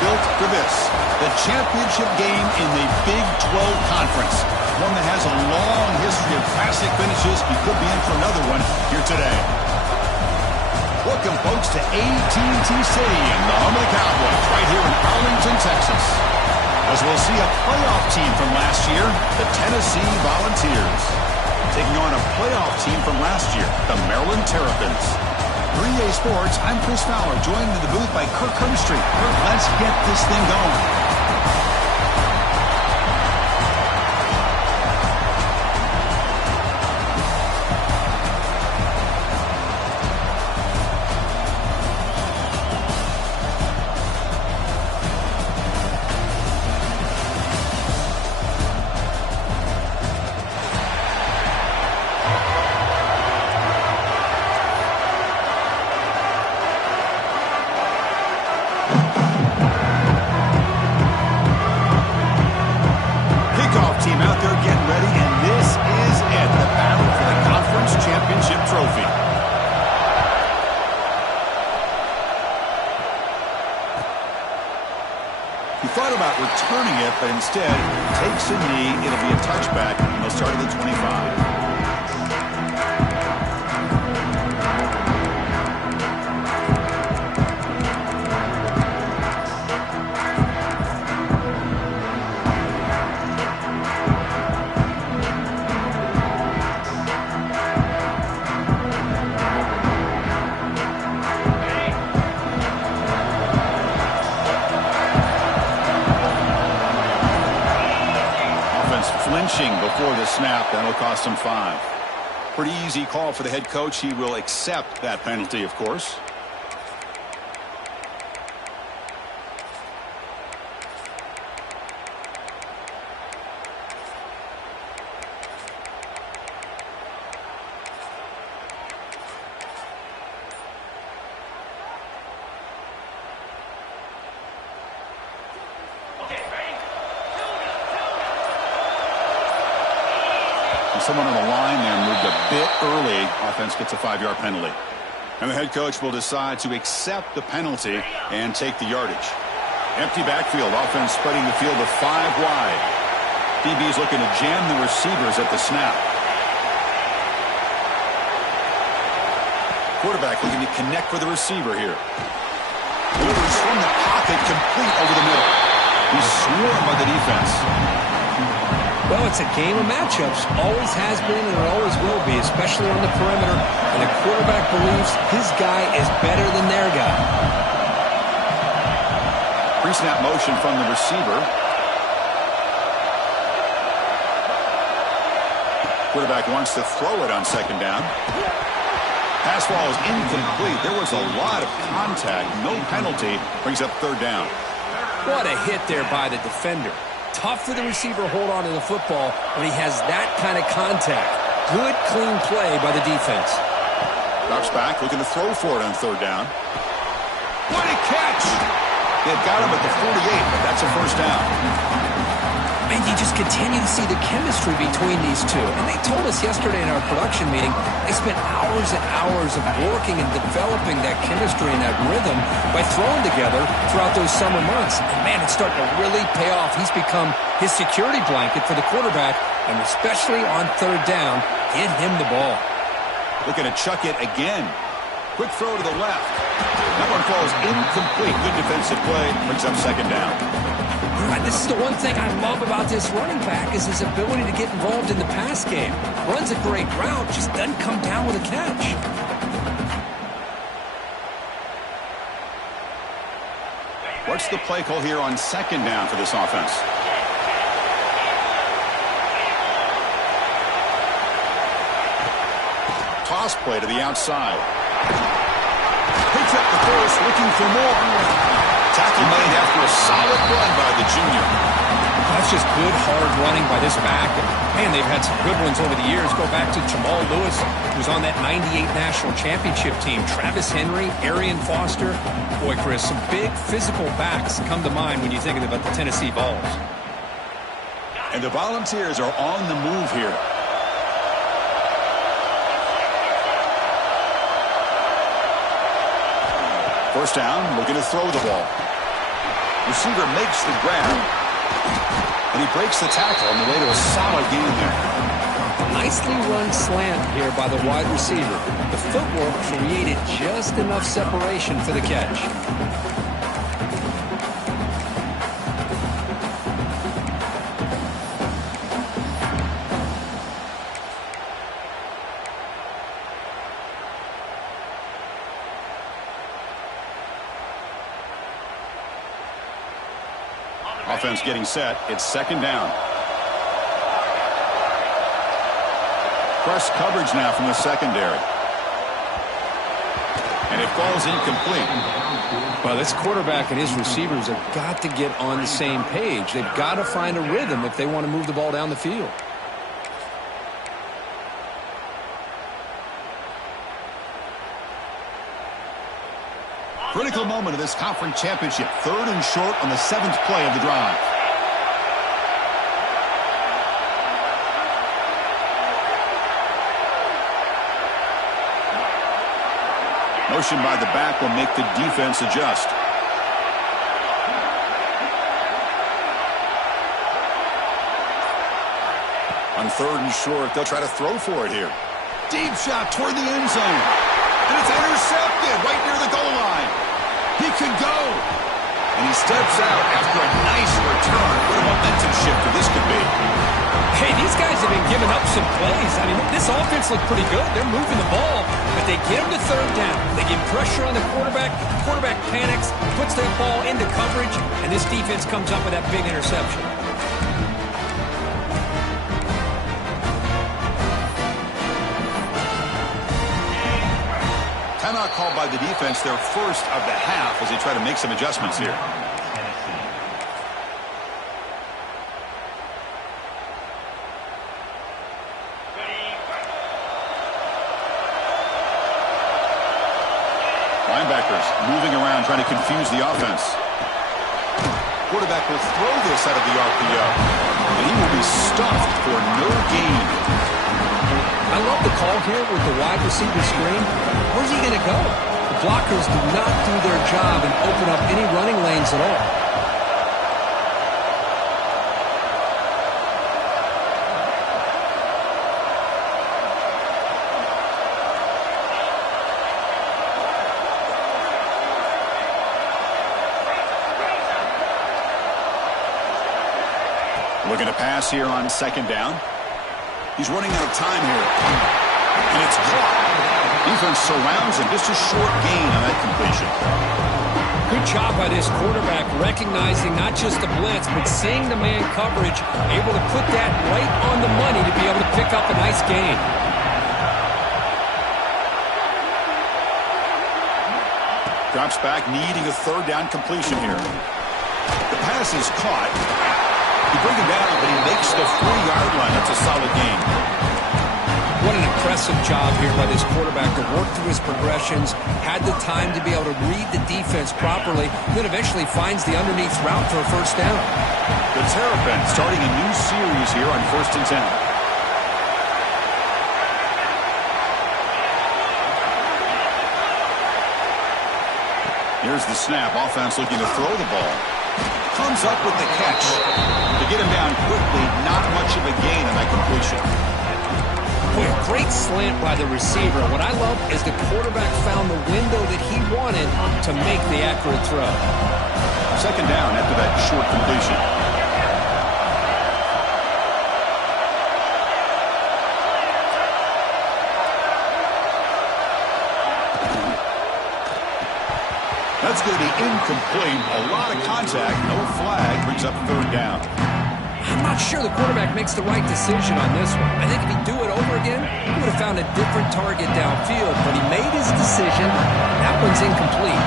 built for this, the championship game in the Big 12 Conference. One that has a long history of classic finishes. We could be in for another one here today. Welcome, folks, to AT&T Stadium, the home of the Cowboys, right here in Arlington, Texas. As we'll see a playoff team from last year, the Tennessee Volunteers, taking on a playoff team from last year, the Maryland Terrapins. 3A Sports, I'm Chris Fowler, joined in the booth by Kirk Street. Kirk, let's get this thing going. Returning it, but instead takes a knee. It'll be a touchback, and they'll start at the 25. Flinching before the snap, that'll cost him 5. Pretty easy call for the head coach. He will accept that penalty, of course. Someone on the line there moved a bit early. Offense gets a 5-yard penalty. And the head coach will decide to accept the penalty and take the yardage. Empty backfield. Offense spreading the field to 5 wide. DB is looking to jam the receivers at the snap. Quarterback looking to connect with the receiver here. Delivers from the pocket, complete over the middle. He's swarmed by the defense. Well, it's a game of matchups. Always has been and it always will be, especially on the perimeter. And the quarterback believes his guy is better than their guy. Pre-snap motion from the receiver. Quarterback wants to throw it on second down. Pass ball is incomplete. There was a lot of contact. No penalty. Brings up third down. What a hit there by the defender. Tough for the receiver to hold on to the football when he has that kind of contact. Good, clean play by the defense. Drops back, looking to throw for it on third down. What a catch! They've got him at the 48, but that's a first down. And you just continue to see the chemistry between these two. And they told us yesterday in our production meeting, they spent hours and hours of working and developing that chemistry and that rhythm by throwing together throughout those summer months. And man, it's starting to really pay off. He's become his security blanket for the quarterback, and especially on third down, get him the ball. Looking to chuck it again. Quick throw to the left. That one falls incomplete. Good defensive play. Brings up second down. This is the one thing I love about this running back is his ability to get involved in the pass game. Runs a great route, just doesn't come down with a catch. What's the play call here on second down for this offense? Toss play to the outside. Picks up the first, looking for more. Tackle made after a solid run by the junior. That's just good, hard running by this back. And, man, they've had some good ones over the years. Go back to Jamal Lewis, who was on that 98 National Championship team. Travis Henry, Arian Foster. Boy, Chris, some big physical backs come to mind when you think about the Tennessee Vols. And the Volunteers are on the move here. First down, looking to throw the ball. Receiver makes the grab, and he breaks the tackle on the way to a solid gain there. Nicely run slant here by the wide receiver. The footwork created just enough separation for the catch. Offense getting set. It's second down. Press coverage now from the secondary. And it falls incomplete. Well, this quarterback and his receivers have got to get on the same page. They've got to find a rhythm if they want to move the ball down the field. Critical moment of this conference championship. 3rd and short on the 7th play of the drive. Motion by the back will make the defense adjust. On 3rd and short, they'll try to throw for it here. Deep shot toward the end zone. And it's intercepted right near the goal line. He could go. And he steps out after a nice return. What a momentum shifter this could be. Hey, these guys have been giving up some plays. I mean, this offense looked pretty good. They're moving the ball, but they get him to 3rd down. They get pressure on the quarterback. Quarterback panics, puts that ball into coverage, and this defense comes up with that big interception. Timeout called by the defense, their first of the half, as they try to make some adjustments here. Linebackers moving around, trying to confuse the offense. Quarterback will throw this out of the RPO, and he will be stuffed for no gain. I love the call here with the wide receiver screen. Where's he going to go? The blockers do not do their job and open up any running lanes at all. Looking to pass here on 2nd down. He's running out of time here. And it's caught. Defense surrounds him. Just a short gain on that completion. Good job by this quarterback recognizing not just the blitz, but seeing the man coverage, able to put that right on the money to be able to pick up a nice gain. Drops back, needing a 3rd down completion here. The pass is caught. You bring him down, but he makes the 3-yard line. That's a solid gain. What an impressive job here by this quarterback to work through his progressions, had the time to be able to read the defense properly, then eventually finds the underneath route for a 1st down. The Terrapins starting a new series here on 1st and 10. Here's the snap. Offense looking to throw the ball. Comes up with the catch. To get him down quickly, not much of a gain on that completion. Boy, a great slant by the receiver. What I love is the quarterback found the window that he wanted to make the accurate throw. 2nd down after that short completion. That's going to be incomplete. A lot of contact. No flag. Brings up 3rd down. I'm not sure the quarterback makes the right decision on this one. I think if he'd do it over again, he would have found a different target downfield. But he made his decision. That one's incomplete.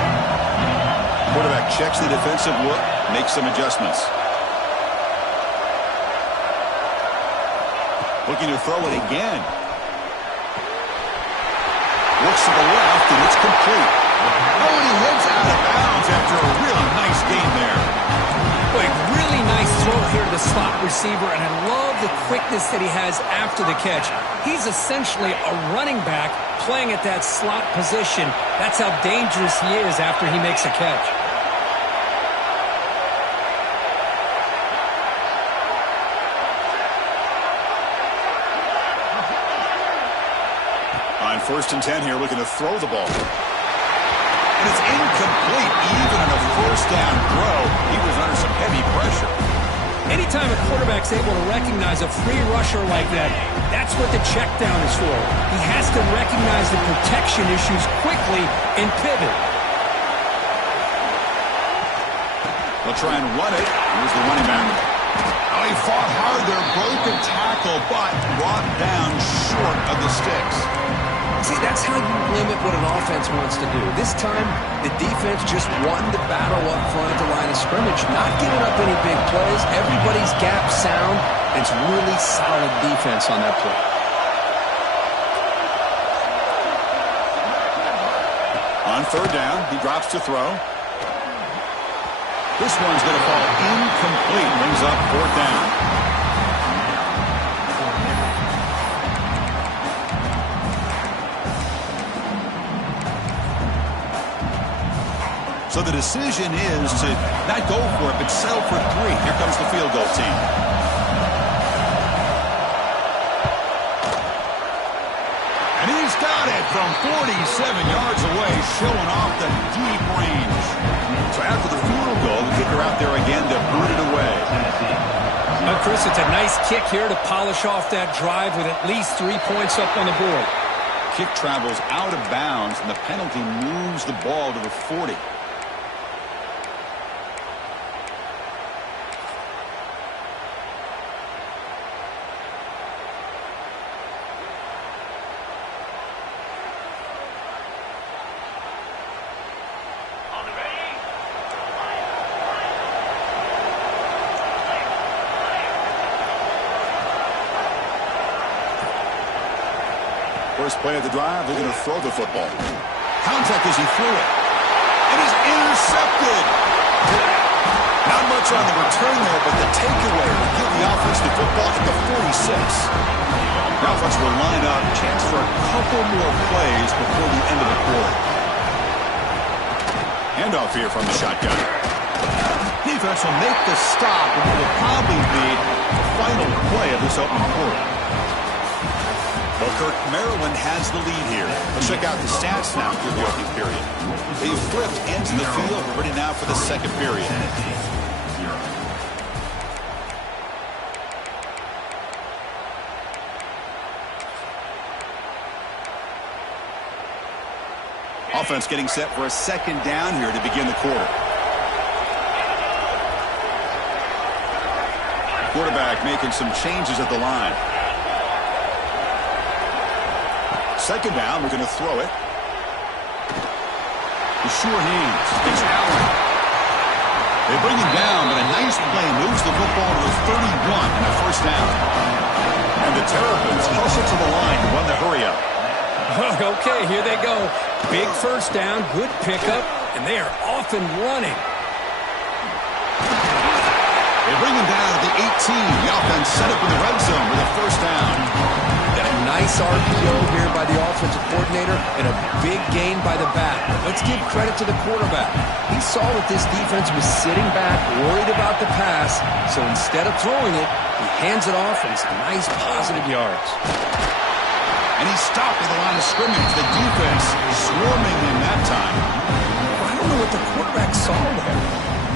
Quarterback checks the defensive look, makes some adjustments. Looking to throw it again. Looks to the left, and it's complete. Oh, and he heads out of bounds after a really nice game there. Boy, really nice throw here to the slot receiver, and I love the quickness that he has after the catch. He's essentially a running back playing at that slot position. That's how dangerous he is after he makes a catch. 1st and 10 here, looking to throw the ball. And it's incomplete. Even on a 1st down throw, he was under some heavy pressure. Anytime a quarterback's able to recognize a free rusher like that, that's what the check down is for. He has to recognize the protection issues quickly and pivot. They'll try and run it. Here's the running back. Oh, he fought hard there, broke a tackle, but brought down short of the sticks. See, that's how you limit what an offense wants to do. This time, the defense just won the battle up front at the line of scrimmage, not giving up any big plays. Everybody's gap sound. It's really solid defense on that play. On 3rd down, he drops to throw. This one's going to fall incomplete. Brings up 4th down. So the decision is to not go for it, but settle for 3. Here comes the field goal team. And he's got it from 47 yards away, showing off the deep range. So after the field goal, the kicker out there again to boot it away. Well, Chris, it's a nice kick here to polish off that drive with at least 3 points up on the board. Kick travels out of bounds, and the penalty moves the ball to the 40. First play of the drive, they're going to throw the football. Contact as he threw it. It is intercepted. Not much on the return there, but the takeaway will give the offense the football at the 46. The offense will line up, chance for a couple more plays before the end of the quarter. Handoff here from the shotgun. Defense will make the stop, and it will probably be the final play of this opening quarter. Well, Kirk, Maryland has the lead here. Let's check out the stats now through the opening period. They've flipped into the field. We're ready now for the 2nd period. Offense getting set for a 2nd down here to begin the quarter. Quarterback making some changes at the line. 2nd down, we're going to throw it. The sure hands. It's Allen. They bring him down, but a nice play moves the football to the 31 and a 1st down. And the Terrapins hustle to the line to run the hurry up. Okay, here they go. Big 1st down, good pickup, and they are off and running. They bring him down at the 18. The offense set up in the red zone with a 1st down. Nice RPO here by the offensive coordinator and a big gain by the back. Let's give credit to the quarterback. He saw that this defense was sitting back, worried about the pass, so instead of throwing it, he hands it off and some nice positive yards. And he stopped at the line of scrimmage. The defense swarming him that time. I don't know what the quarterback saw there.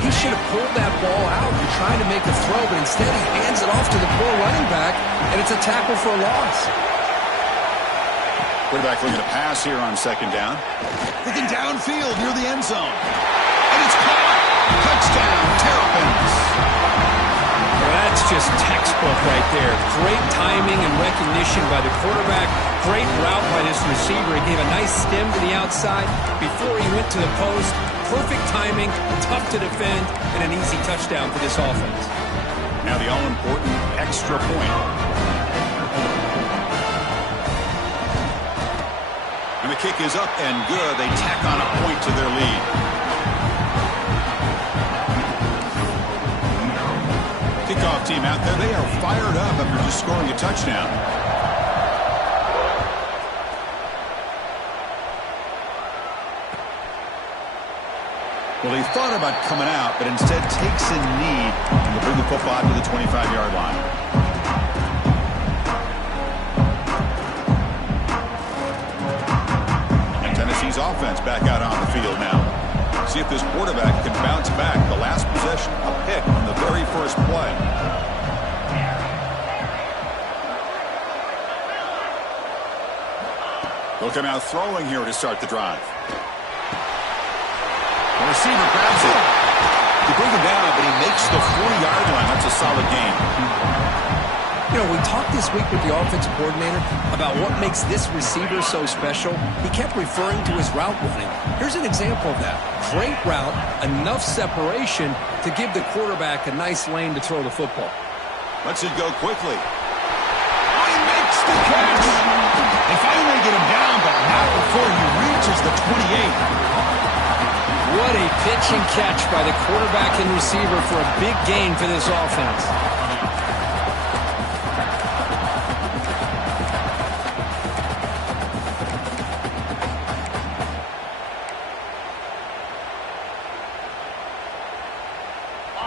He should have pulled that ball out and tried to make a throw, but instead he hands it off to the poor running back, and it's a tackle for a loss. Quarterback looking to pass here on 2nd down. Looking downfield near the end zone. And it's caught. Touchdown, Terrapins. Well, that's just textbook right there. Great timing and recognition by the quarterback. Great route by this receiver. He gave a nice stem to the outside before he went to the post. Perfect timing, tough to defend, and an easy touchdown for this offense. Now the all-important extra point. And the kick is up and good. They tack on a point to their lead. Kickoff team out there. They are fired up after just scoring a touchdown. Well, he thought about coming out, but instead takes a knee to bring the football out to the 25-yard line. back out on the field now. See if this quarterback can bounce back. The last possession, a pick on the very first play. They'll come out throwing here to start the drive. The receiver grabs it. They bring him down, but he makes the 40-yard line. That's a solid gain. You know, we talked this week with the offensive coordinator about what makes this receiver so special. He kept referring to his route running. Here's an example of that. Great route, enough separation to give the quarterback a nice lane to throw the football. Lets it go quickly. He makes the catch. They finally get him down, but not before he reaches the 28. What a pitch and catch by the quarterback and receiver for a big gain for this offense.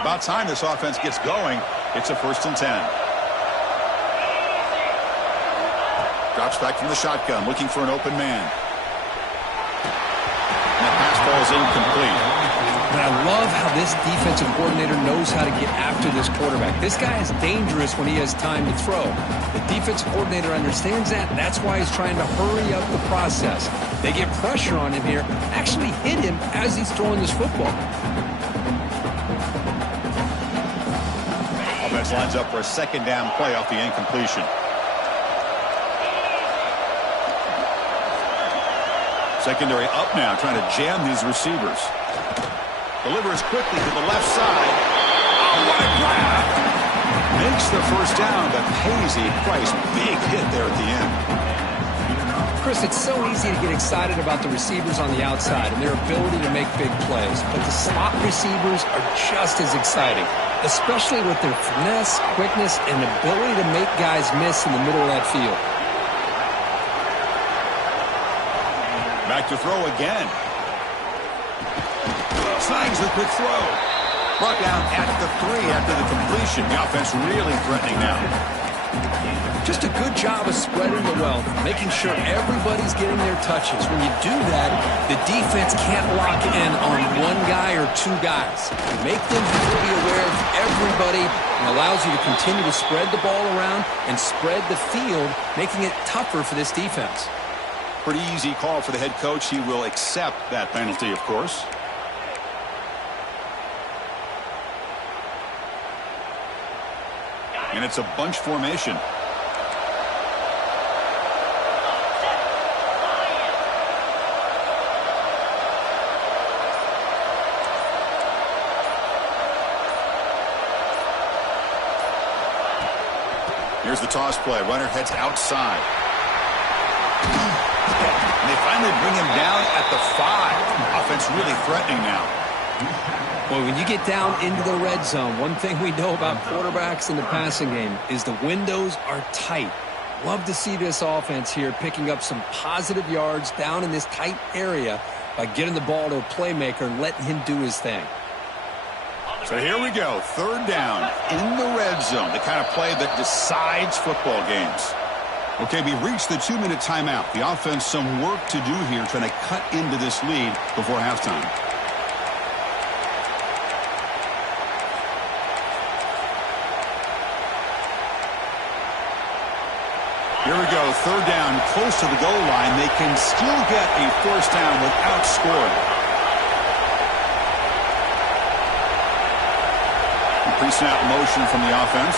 About time this offense gets going. It's a 1st and 10. Drops back from the shotgun, looking for an open man. And that pass ball is incomplete. But I love how this defensive coordinator knows how to get after this quarterback. This guy is dangerous when he has time to throw. The defensive coordinator understands that. That's why he's trying to hurry up the process. They get pressure on him here, actually hit him as he's throwing this football. Offense lines up for a 2nd down play off the incompletion. Secondary up now, trying to jam these receivers. Delivers quickly to the left side. Oh, what a grab! Makes the 1st down, but pays a price. Big hit there at the end. Chris, it's so easy to get excited about the receivers on the outside and their ability to make big plays. But the slot receivers are just as exciting, especially with their finesse, quickness, and ability to make guys miss in the middle of that field. Back to throw again. Slangs the quick throw. Brought down at the 3 after the completion. The offense really threatening now. Just a good job of spreading the wealth, making sure everybody's getting their touches. When you do that, the defense can't lock in on one guy or 2 guys. Make them have to be aware of everybody and allows you to continue to spread the ball around and spread the field, making it tougher for this defense. Pretty easy call for the head coach. He will accept that penalty, of course. And it's a bunch formation. Here's the toss play. Runner heads outside. And they finally bring him down at the 5. Offense really threatening now. Well, when you get down into the red zone, one thing we know about quarterbacks in the passing game is the windows are tight. Love to see this offense here picking up some positive yards down in this tight area by getting the ball to a playmaker and letting him do his thing. So here we go. 3rd down in the red zone. The kind of play that decides football games. Okay, we reached the 2-minute timeout. The offense some work to do here trying to cut into this lead before halftime. Here we go. 3rd down, close to the goal line. They can still get a 1st down without scoring. Pre-snap motion from the offense.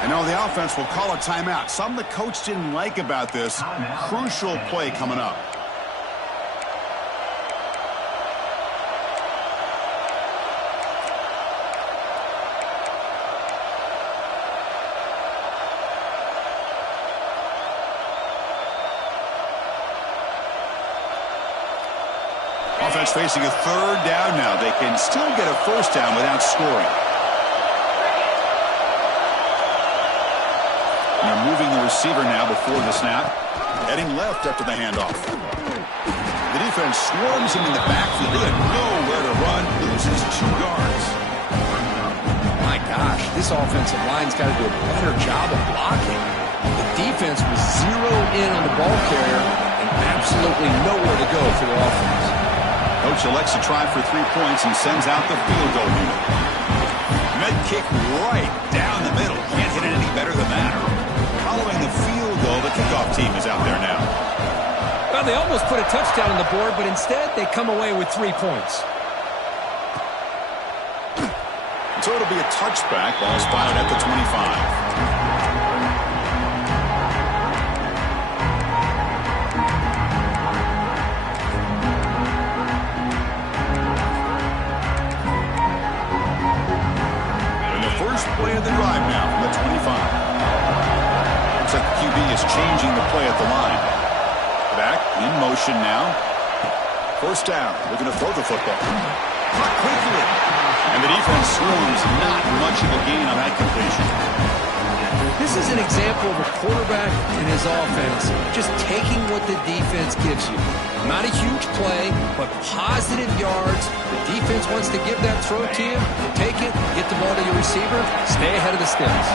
And now the offense will call a timeout. Something the coach didn't like about this. Crucial play coming up. Offense facing a 3rd down now. They can still get a 1st down without scoring. And they're moving the receiver now before the snap. Heading left after the handoff. The defense swarms him in the backfield. They have nowhere to run. Loses 2 yards. My gosh, this offensive line's got to do a better job of blocking. The defense was zeroed in on the ball carrier and absolutely nowhere to go for the offense. Coach elects to try for 3 points and sends out the field goal unit. Med kick right down the middle. Can't hit it any better than that. Following the field goal, the kickoff team is out there now. Well, they almost put a touchdown on the board, but instead they come away with 3 points. So it'll be a touchback. Ball spotted at the 25. Play of the drive now from the 25. Looks like the QB is changing the play at the line. Back in motion now. First down. Looking to throw the football. Caught quickly. And the defense swarms. Not much of a gain on that completion. This is an example of a quarterback and his offense just taking what the defense gives you. Not a huge play, but positive yards. The defense wants to give that throw to you. You take it, get the ball to your receiver, stay ahead of the sticks.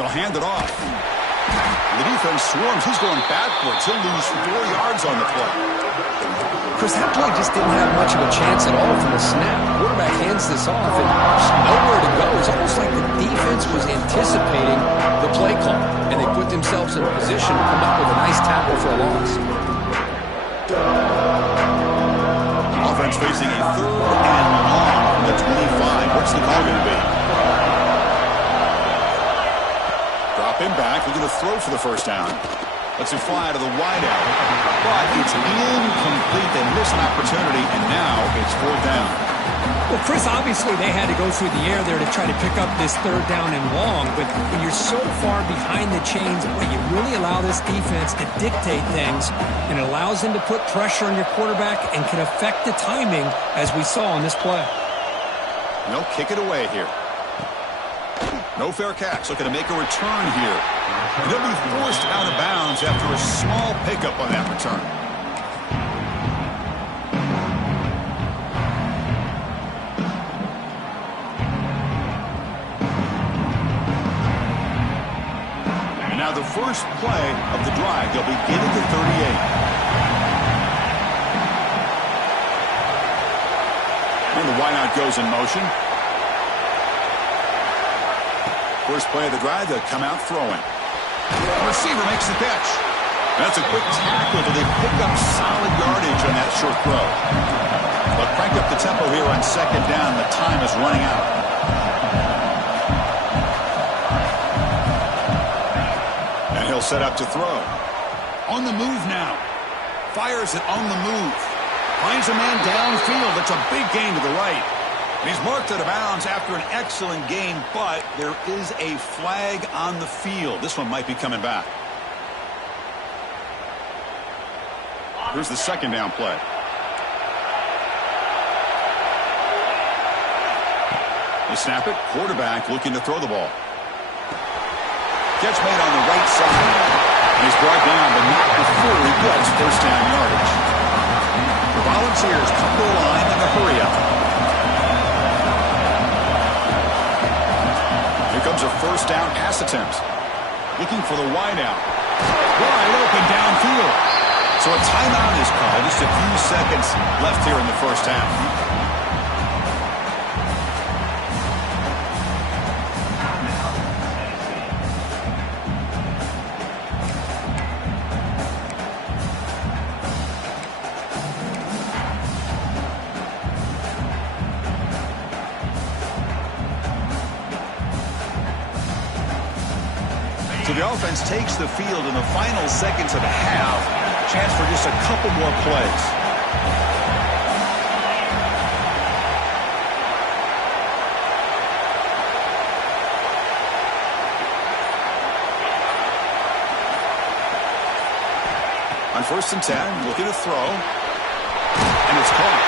They'll hand it off. The defense swarms. He's going backwards. He'll lose 4 yards on the play. Chris, that play just didn't have much of a chance at all from the snap. The quarterback hands this off, and there's nowhere to go. It's almost like the defense was anticipating the play call, and they put themselves in a position to come up with a nice tackle for a loss. Offense facing a 3rd and long from the 25. What's the call going to be? Drop him back. We're going to throw for the first down. Lets it fly out of the wideout. But it's incomplete. They miss an opportunity, and now it's 4th down. Well, Chris, obviously they had to go through the air there to try to pick up this 3rd down and long, but when you're so far behind the chains, you really allow this defense to dictate things, and it allows them to put pressure on your quarterback and can affect the timing, as we saw on this play. They'll kick it away here. No fair catch. Looking to make a return here. And he'll be forced out of bounds after a small pickup on that return. And now the first play of the drive. They'll begin at the 38. And the wideout goes in motion. First play of the drive, they'll come out throwing. The receiver makes the catch. That's a quick tackle, but they pick up solid yardage on that short throw. They'll crank up the tempo here on 2nd down. The time is running out. And he'll set up to throw. On the move now. Fires it on the move. Finds a man downfield. It's a big gain to the right. And he's marked out of bounds after an excellent game, but there is a flag on the field. This one might be coming back. Here's the 2nd down play. They snap it. Quarterback looking to throw the ball. Catch made on the right side. And he's brought down, but not before he gets 1st down yardage. The Volunteers come to the line in a hurry up. Comes a 1st down pass attempt. Looking for the wideout. Wide open downfield. So a timeout is called. Just a few seconds left here in the 1st half. So the offense takes the field in the final seconds of the half. Chance for just a couple more plays. On 1st and 10, looking to throw. And it's caught.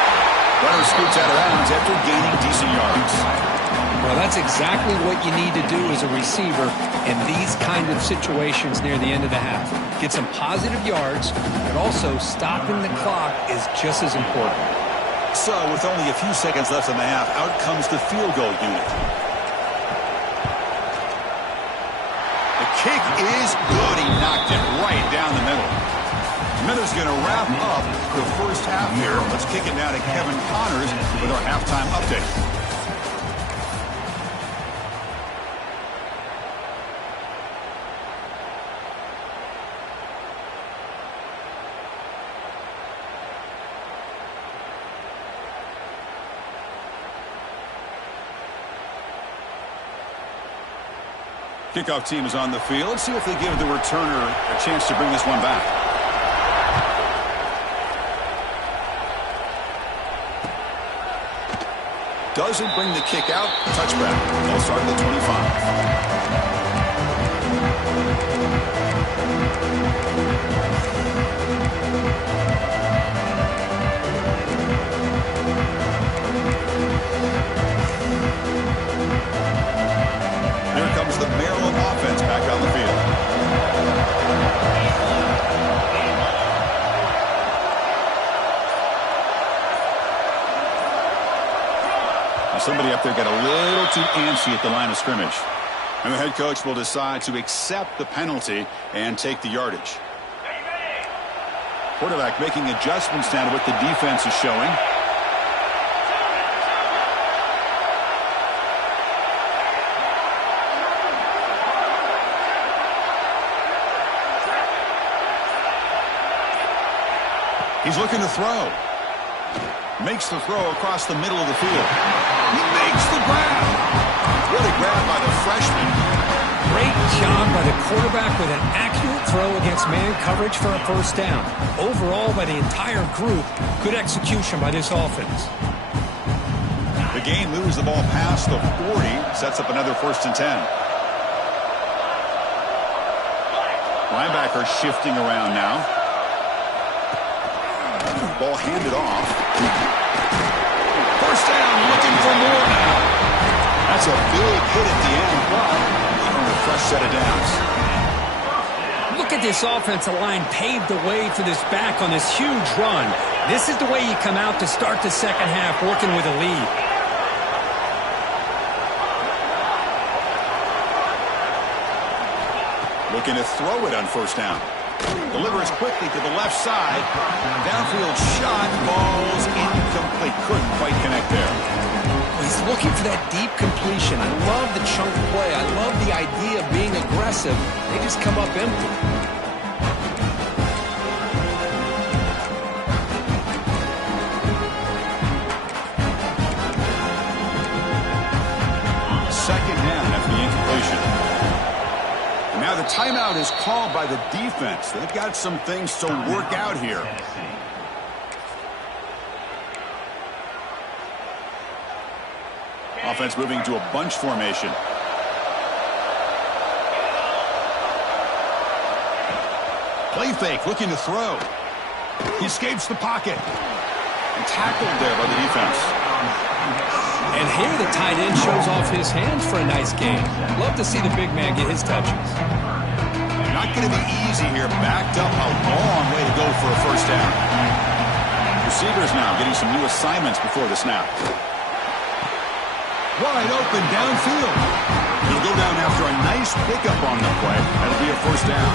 Runner scoots out of bounds after gaining decent yards. Well, that's exactly what you need to do as a receiver in these kind of situations near the end of the half. get some positive yards, but also stopping the clock is just as important. So, with only a few seconds left in the half, out comes the field goal unit. The kick is good. He knocked it right down the middle. Miller's going to wrap up the first half here. Let's kick it now to Kevin Connors with our halftime update. Kickoff team is on the field. Let's see if they give the returner a chance to bring this one back. Doesn't bring the kick out. Touchback. They'll start at the 25. Here comes the Maryland offense back on the field. Somebody up there got a little too antsy at the line of scrimmage. And the head coach will decide to accept the penalty and take the yardage. Quarterback making adjustments now to what the defense is showing. He's looking to throw. Makes the throw across the middle of the field. He makes the grab. What a grab by the freshman. Great job by the quarterback with an accurate throw against man coverage for a first down. Overall, by the entire group, good execution by this offense. The game moves the ball past the 40, sets up another 1st and 10. Linebacker shifting around now. Ball handed off. First down, looking for more now. That's a big hit at the end, but on a fresh set of downs. Look at this offensive line paved the way for this back on this huge run. This is the way you come out to start the second half, working with a lead. Looking to throw it on first down. Delivers quickly to the left side. Downfield shot. Ball's incomplete. Couldn't quite connect there. He's looking for that deep completion. I love the chunk play. I love the idea of being aggressive. They just come up empty. Second down after the incompletion. Now the timeout is called by the defense. They've got some things to work out here. Offense moving to a bunch formation. Play fake, looking to throw. He escapes the pocket. And tackled there by the defense. And here the tight end shows off his hands for a nice game. Love to see the big man get his touches. Not going to be easy here. Backed up a long way to go for a first down. Receivers now getting some new assignments before the snap. Wide open downfield. He'll go down after a nice pickup on the play. That'll be a first down.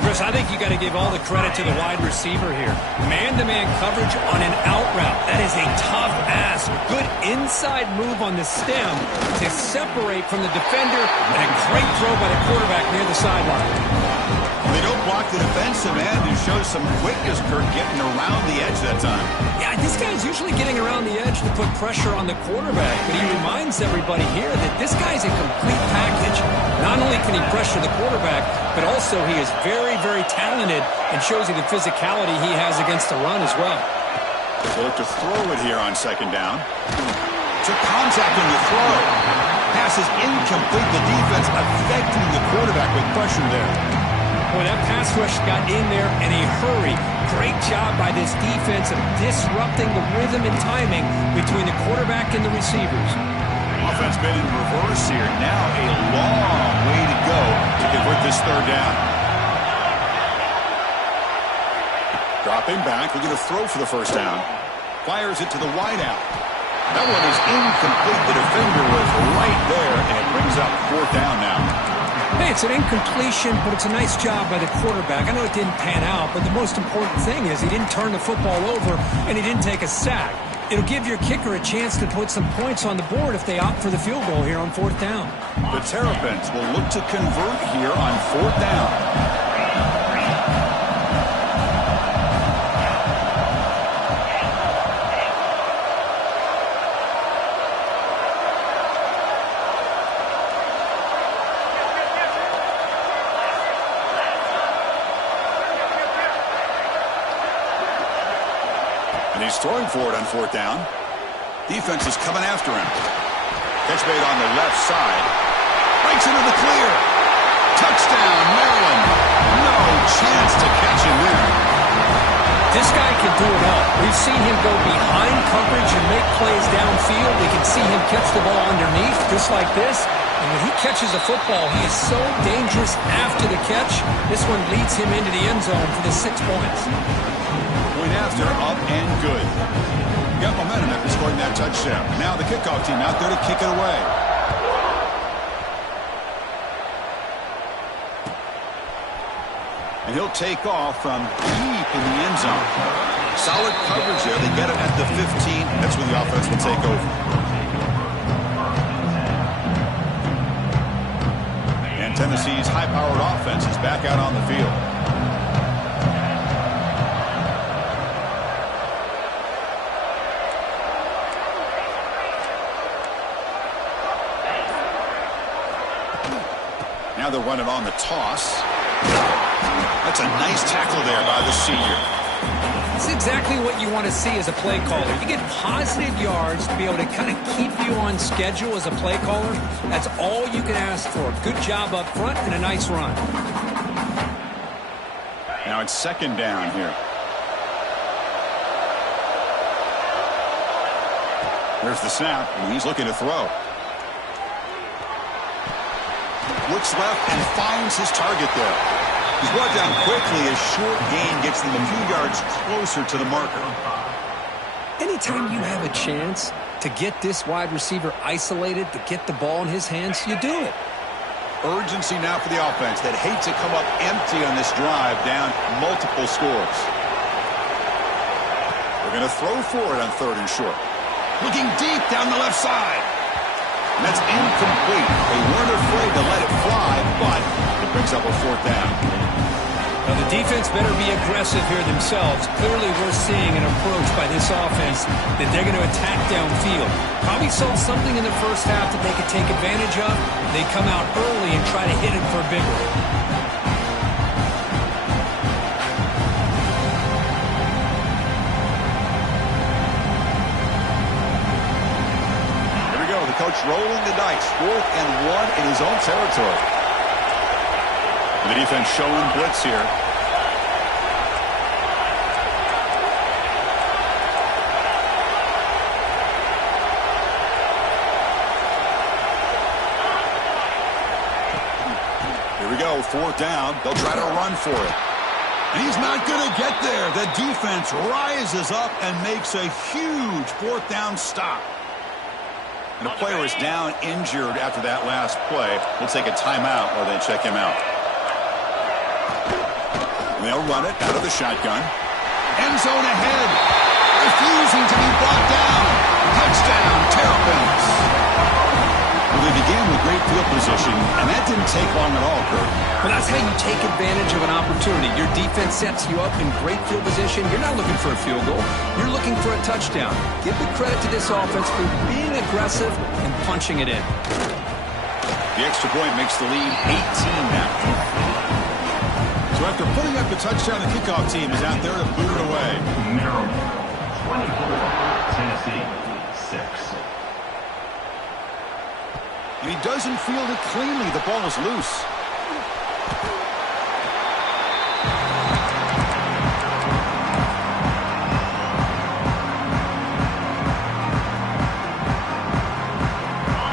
Chris, I think you got to give all the credit to the wide receiver here. Man-to-man coverage on an out route. That is a tough ask. Good inside move on the stem to separate from the defender, and a great throw by the quarterback near the sideline. They don't block the defensive end and shows some quickness, Kirk, getting around the edge that time. Yeah, this guy's usually getting around the edge to put pressure on the quarterback, but he reminds everybody here that this guy's a complete package. Not only can he pressure the quarterback, but also he is very, very talented and shows you the physicality he has against the run as well. They look to throw it here on second down. Took contact on the throw. Pass is incomplete. The defense affecting the quarterback with pressure there. Boy, that pass rush got in there in a hurry. Great job by this defense of disrupting the rhythm and timing between the quarterback and the receivers. Offense been in reverse here. Now a long way to go to convert this third down. Dropping back, we're going to throw for the first down. Fires it to the wideout. That one is incomplete. The defender was right there, and it brings up fourth down now. Hey, it's an incompletion, but it's a nice job by the quarterback. I know it didn't pan out, but the most important thing is he didn't turn the football over, and he didn't take a sack. It'll give your kicker a chance to put some points on the board if they opt for the field goal here on fourth down. The Terrapins will look to convert here on fourth down. And he's throwing for it on fourth down. Defense is coming after him. Catch made on the left side. Breaks into the clear. Touchdown, Maryland. No chance to catch him there. This guy can do it all. We've seen him go behind coverage and make plays downfield. We can see him catch the ball underneath, just like this. And when he catches a football, he is so dangerous after the catch. This one leads him into the end zone for the 6 points. Point after, up and good. Got momentum after scoring that touchdown. Now the kickoff team out there to kick it away. And he'll take off from deep in the end zone. Solid coverage there. They get it at the 15. That's where the offense will take over. And Tennessee's high-powered offense is back out on the field. Now they're running on the toss. That's a nice tackle there by the senior. It's exactly what you want to see as a play caller. You get positive yards to be able to kind of keep you on schedule as a play caller. That's all you can ask for. Good job up front and a nice run. Now it's second down here. There's the snap, and he's looking to throw. Looks left and finds his target there. He's brought down quickly. A short gain gets them a few yards closer to the marker. Anytime you have a chance to get this wide receiver isolated, to get the ball in his hands, you do it. Urgency now for the offense that hate to come up empty on this drive, down multiple scores. They're going to throw for it on third and short. Looking deep down the left side. And that's incomplete. They weren't afraid to let it fly, but it brings up a fourth down. Now the defense better be aggressive here themselves. Clearly we're seeing an approach by this offense that they're going to attack downfield. Probably saw something in the first half that they could take advantage of. They come out early and try to hit it for a big one. Coach rolling the dice. 4th and 1 in his own territory. The defense showing blitz here. Here we go. 4th down. They'll try to run for it. And he's not going to get there. The defense rises up and makes a huge 4th down stop. And the player is down injured after that last play. We'll take a timeout while they check him out. And they'll run it out of the shotgun. End zone ahead. Refusing to be brought down. Touchdown, Terrapins. Well, they began with great field position, and that didn't take long at all, Kurt. Well, that's how you take advantage of an opportunity. Your defense sets you up in great field position. You're not looking for a field goal. You're looking for a touchdown. Give the credit to this offense for being aggressive and punching it in. The extra point makes the lead 18 now. So after putting up the touchdown, the kickoff team is out there to boot it away. Maryland 24, Tennessee 6. And he doesn't field it cleanly. The ball is loose.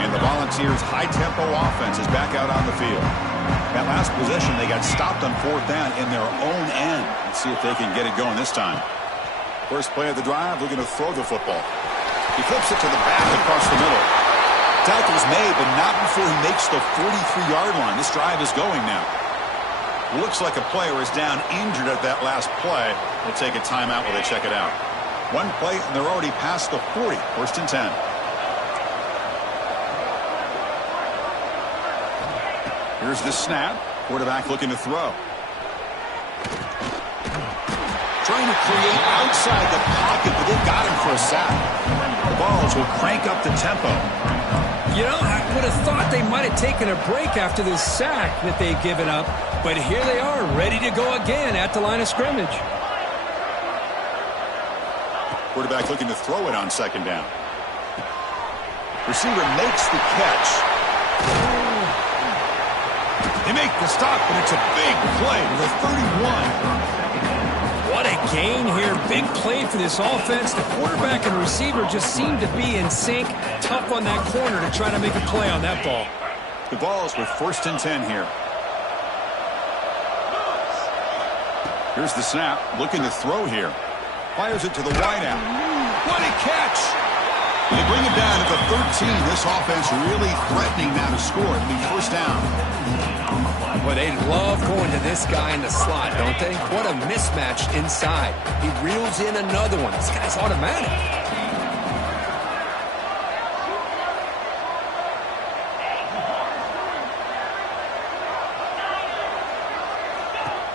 And the Volunteers' high-tempo offense is back out on the field. That last possession, they got stopped on 4th down in their own end. Let's see if they can get it going this time. First play of the drive, looking to throw the football. He flips it to the back across the middle. Tackle's made, but not before he makes the 43-yard line. This drive is going now. Looks like a player is down injured at that last play. We'll take a timeout while they check it out. One play, and they're already past the 40. 1st and 10. Here's the snap. Quarterback looking to throw. Trying to create outside the pocket, but they got him for a sack. The Balls will crank up the tempo. You know, I would have thought they might have taken a break after this sack that they've given up, but here they are, ready to go again at the line of scrimmage. Quarterback looking to throw it on 2nd down. Receiver makes the catch. They make the stop, but it's a big play to the 31. What a gain here. Big play for this offense. The quarterback and receiver just seem to be in sync. Tough on that corner to try to make a play on that ball. The Balls with 1st and 10 here. Here's the snap. Looking to throw here. Fires it to the wideout. What a catch! They bring it down to the 13. This offense really threatening now to score. It'll be 1st down. Boy, they love going to this guy in the slot, don't they? What a mismatch inside. He reels in another one. This guy's automatic.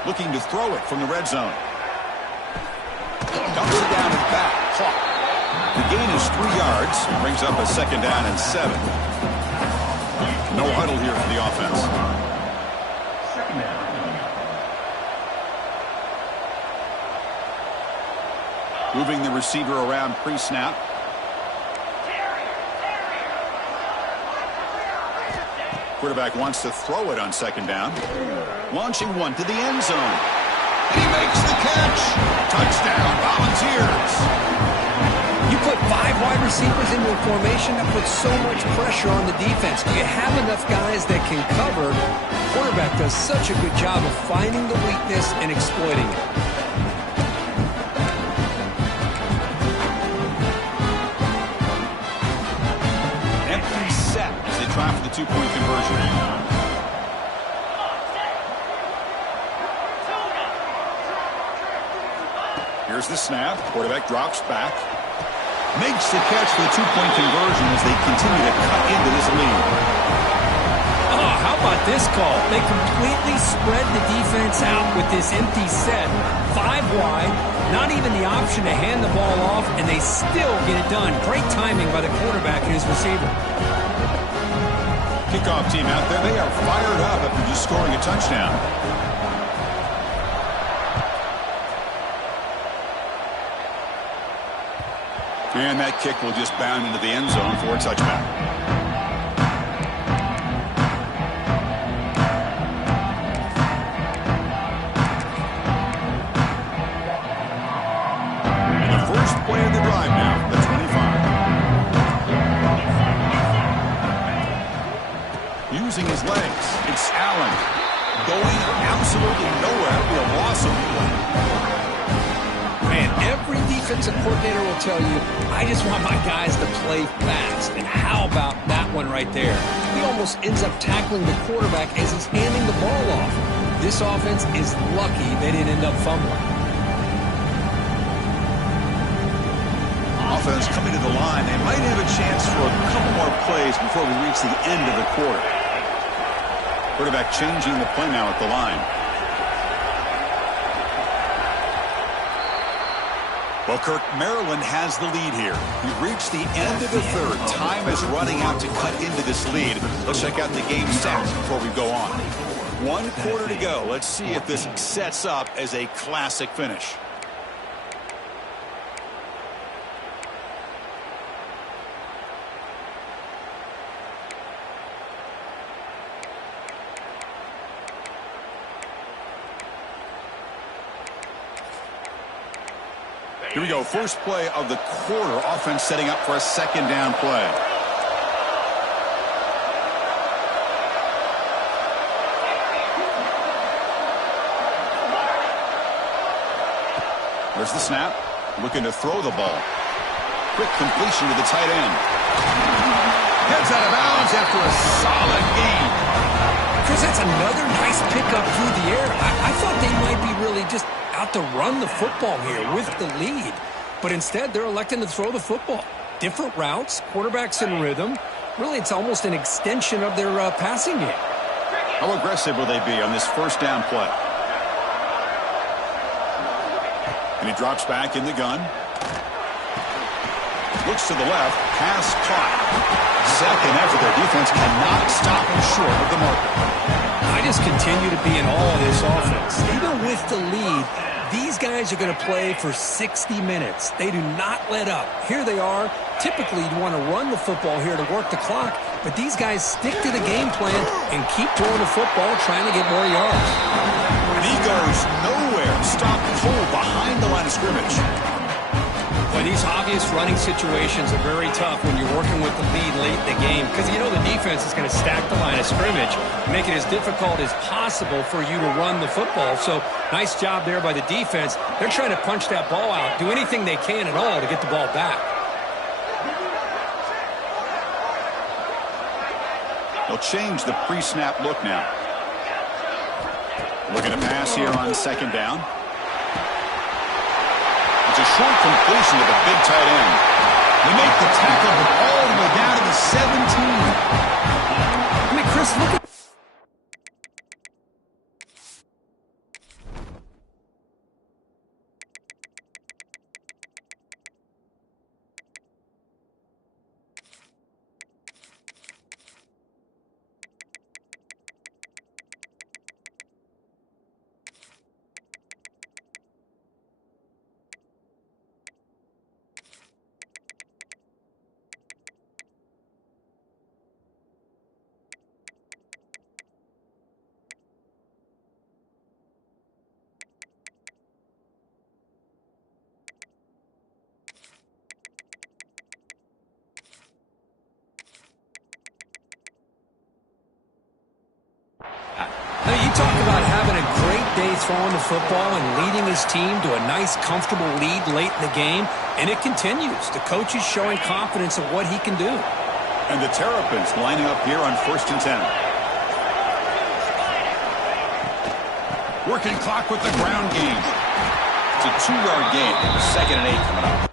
Looking to throw it from the red zone. Dumps it down and back. Clock. The gain is 3 yards. Brings up a 2nd down and 7. No huddle here for the offense. Moving the receiver around pre-snap. Quarterback wants to throw it on 2nd down. Launching one to the end zone. And he makes the catch. Touchdown, Volunteers. You put 5 wide receivers into a formation that puts so much pressure on the defense. Do you have enough guys that can cover? The quarterback does such a good job of finding the weakness and exploiting it. Empty set as they try for the 2-point conversion. Here's the snap. Quarterback drops back. Makes the catch for the 2-point conversion as they continue to cut into this lead. Oh, how about this call? They completely spread the defense out with this empty set. 5 wide, not even the option to hand the ball off, and they still get it done. Great timing by the quarterback and his receiver. Kickoff team out there. They are fired up after just scoring a touchdown. And that kick will just bound into the end zone for a touchback. And the first play of the drive now, the 25. Using his legs, it's Allen. Going absolutely nowhere. It'll be a loss of play. Man, every defensive coordinator will tell you, I just want my guys to play fast. And how about that one right there? He almost ends up tackling the quarterback as he's handing the ball off. This offense is lucky they didn't end up fumbling. Offense coming to the line. They might have a chance for a couple more plays before we reach the end of the quarter. Quarterback changing the play now at the line. Well, Kirk, Maryland has the lead here. We've reached the end of the third. Time is running out to cut into this lead. Let's check out the game stats before we go on. 1 quarter to go. Let's see if this sets up as a classic finish. Here we go. First play of the quarter. Offense setting up for a 2nd down play. There's the snap. Looking to throw the ball. Quick completion to the tight end. Heads out of bounds after a solid gain. Chris, that's another nice pickup through the air. I thought they might be really just out to run the football here with the lead. But instead, they're electing to throw the football. Different routes, quarterbacks in rhythm. Really, it's almost an extension of their passing game. How aggressive will they be on this first down play? And he drops back in the gun. Looks to the left. Pass caught. Second effort. Their defense cannot stop him short of the marker. I just continue to be in awe of this offense. Even with the lead, these guys are going to play for 60 minutes. They do not let up. Here they are. Typically, you want to run the football here to work the clock, but these guys stick to the game plan and keep throwing the football, trying to get more yards. And he goes nowhere. Stopped cold behind the line of scrimmage. Well, these obvious running situations are very tough when you're working with the lead late in the game because you know the defense is going to stack the line of scrimmage, make it as difficult as possible for you to run the football. So nice job there by the defense. They're trying to punch that ball out, do anything they can at all to get the ball back. They'll change the pre-snap look now. Looking to pass here on second down. It's a short completion to the big tight end. They make the tackle all the way down to the 17. I mean, Chris, look at... You talk about having a great day throwing the football and leading his team to a nice, comfortable lead late in the game, and it continues. The coach is showing confidence of what he can do. And the Terrapins lining up here on 1st and 10. Working clock with the ground game. It's a 2-yard gain. 2nd and 8 coming up.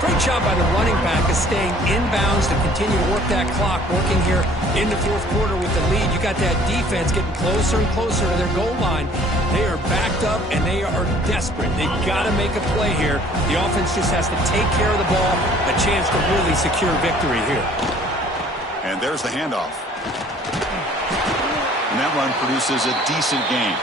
Great job by the running back of staying inbounds to continue to work that clock, working here in the fourth quarter with the lead. You got that defense getting closer and closer to their goal line. They are backed up, and they are desperate. They've got to make a play here. The offense just has to take care of the ball, a chance to really secure victory here. And there's the handoff. And that one produces a decent gain.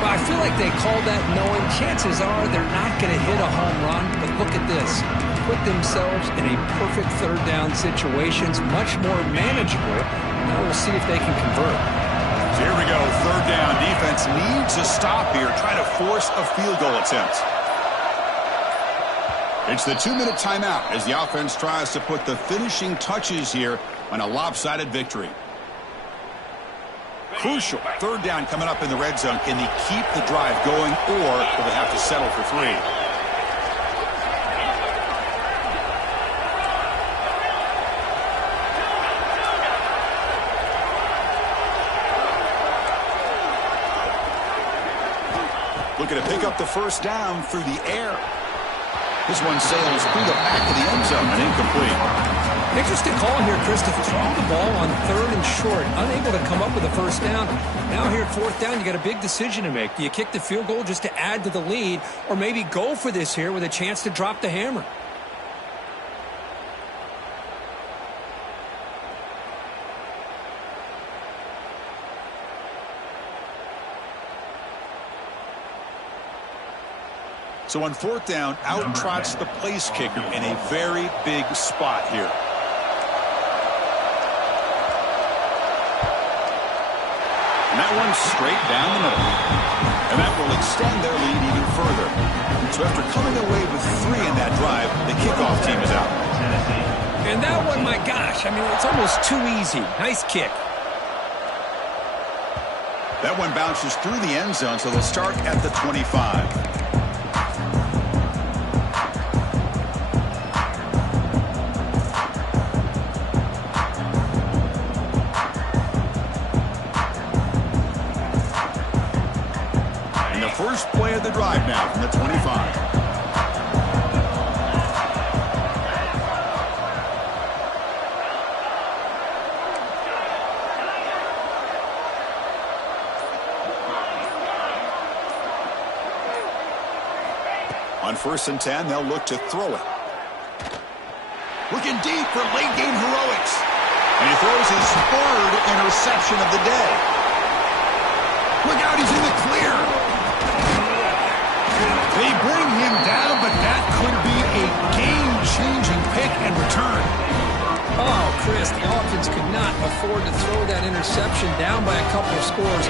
Well, I feel like they called that knowing chances are they're not going to hit a home run, but look at this. Put themselves in a perfect third down situations, much more manageable. Now we'll see if they can convert. So here we go, 3rd down. Defense needs a stop here, trying to force a field goal attempt. It's the 2-minute timeout as the offense tries to put the finishing touches here on a lopsided victory. Crucial 3rd down coming up in the red zone. Can they keep the drive going, or will they have to settle for 3? Looking to pick up the first down through the air. This one sails through the back of the end zone and incomplete. Interesting call here, Chris, to throw the ball on 3rd and short, unable to come up with a first down. Now here at 4th down, you got a big decision to make. Do you kick the field goal just to add to the lead, or maybe go for this here with a chance to drop the hammer? So on 4th down, out trots the place kicker in a very big spot here. And that one's straight down the middle. And that will extend their lead even further. So after coming away with 3 in that drive, the kickoff team is out. And that one, my gosh, I mean, it's almost too easy. Nice kick. That one bounces through the end zone, so they'll start at the 25. First play of the drive now from the 25. On 1st and 10, they'll look to throw it. Looking deep for late game heroics. And he throws his 3rd interception of the day. Look out, he's in the clear. They bring him down, but that could be a game-changing pick and return. Oh, Chris, the offense could not afford to throw that interception down by a couple of scores.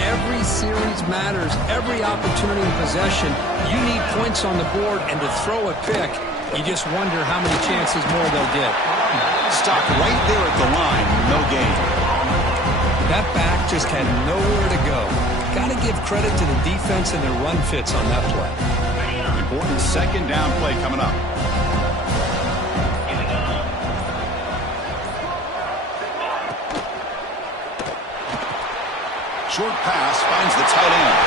Every series matters. Every opportunity in possession. You need points on the board, and to throw a pick, you just wonder how many chances more they'll get. Stop right there at the line. No gain. That back just had nowhere to go. Got to give credit to the defense and their run fits on that play. Important 2nd down play coming up. Short pass finds the tight end.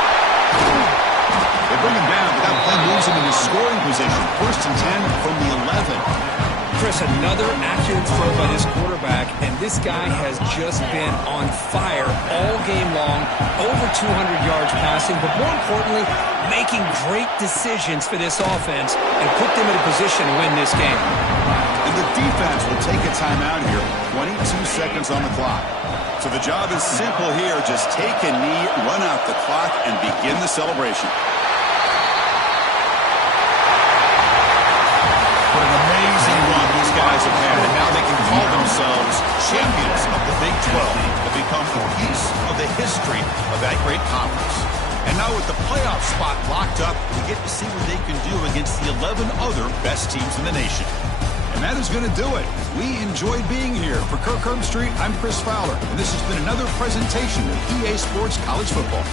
They bring him down, but that play moves him into scoring position. 1st and 10 from the 11. Chris, another accurate throw by this quarterback, and this guy has just been on fire all game long, over 200 yards passing, but more importantly, making great decisions for this offense and put them in a position to win this game. And the defense will take a timeout here, 22 seconds on the clock. So the job is simple here, just take a knee, run out the clock, and begin the celebration. What an amazing run these guys have had, and now they can call themselves champions of the Big 12 to become a piece of the history of that great conference. And now with the playoff spot locked up, we get to see what they can do against the 11 other best teams in the nation. And that is going to do it. We enjoyed being here. For Kirk Herbstreit, I'm Chris Fowler, and this has been another presentation of EA Sports College Football.